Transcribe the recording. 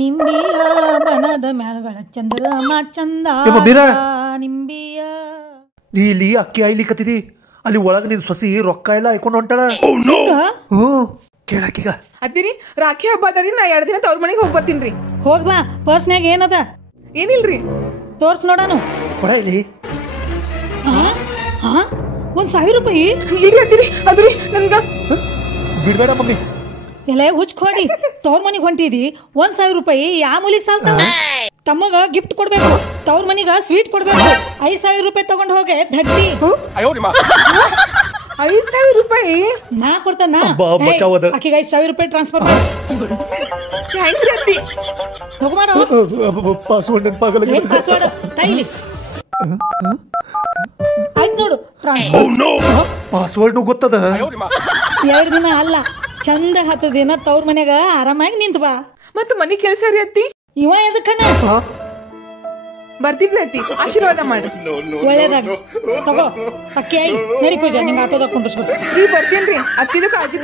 ನಿಂಬಿಯ ಬನದ ಮ್ಯಾಲಗಳ ಚಂದ್ರಮ ಚಂದ ನಿಂಬಿಯ ನೀ ಇಲ್ಲಿ ಅಕ್ಕಿ ಆಯ್ಲಿಕತ್ತಿದಿ ಅಲ್ಲಿ ಒಳಗ ನಿನ್ ಸೊಸಿ ರೊಕ್ಕ ಎಲ್ಲ ಹಾಕೊಂಡು ಹೊಂಟಾಳ. ಕೇಳಾಕೀಗ ಅದಿರಿ ರಾಖಿ ಹಬ್ಬ ಅದರಿ ನಾ 2 ದಿನ ತವ್ರ ಮನೆಗೆ ಹೋಗಿ ಬರ್ತೀನಿ. ಹೋಗ್ ಬಾ. ಪರ್ಸ್ನ್ಯಾಗ ಏನದ? ಏನಿಲ್ರಿ. ತೋರ್ಸ್ ನೋಡಾನು. ಕೊಡ ಇಲ್ಲಿ. 1,000 ರೂಪಾಯಿ ಇಲ್ರಿ ಅದಿರಿ ಅದ್ರಿ ನನ್ಗ ಬಿಡ್ಬೇಡ ಮಮ್ಮಿ. ಎಲ್ಲ ಹುಚ್ಕೊಡಿ ತವ್ರ ಮನಿಗ್ ಹೊಂಟಿದಿ 1,000 ರೂಪಾಯಿ ಯಾವ ಮೂಲಿಗೆ ಸಾಲ್ತಾವ? ತಮ್ಮಗ ಗಿಫ್ಟ್ ಕೊಡ್ಬೇಕು, ತವ್ರ ಮನಿಗ ಸ್ವೀಟ್ ಕೊಡ್ಬೇಕು. 5,000 ರೂಪಾಯಿ ತಗೊಂಡ್ ಹೋಗೆ ಧಡ್ಡಿ. 5,000 ರೂಪಾಯಿ ನಾ ಕೊಡ್ತಾನ. ಆಕಿಗೆ 5,000 ರೂಪಾಯಿ ಟ್ರಾನ್ಸ್ಫರ್ ಮಾಡಿ. ಹೋಗು ಮಾಡು. ಪಾಸ್ವರ್ಡ್ ನೆನಪಾಗಲ್ಲ. ಏನ್ ಪಾಸ್ವರ್ಡ್? ತೈಲಿ ಆಯ್ತು ನೋಡು ಟ್ರಾನ್ಸ್ಫರ್. ಪಾಸ್ವರ್ಡ್ ಗೊತ್ತದ? 2 ದಿನ ಅಲ್ಲ, ಚಂದ 10 ದಿನ ತವ್ರ ಮನ್ಯಾಗ ಆರಾಮಾಗಿ ನಿಂತ ಬಾ. ಮತ್ತ ಮನಿ ಕೆಲ್ಸ ರೀ ಅತ್ತಿ? ಇವ ಎದಕ್ಕನ ಬರ್ತಿದ್ರಿ ಅತ್ತಿ, ಆಶೀರ್ವಾದ ಮಾಡಿ. ಒಳ್ಳೇದಾಗ ತಗೋ ಅಕ್ಕಿ ಆಯಿ ನಡಿ ಪೂಜಾ ನಿಂಗೆ ಆಟೋದಾಗ ಕುಂಡ್ರಿಸ್ಬೇಕು. ಬರ್ತೀನ್ರಿ ಅತ್ತಿದ ಕಾಳಜಿ.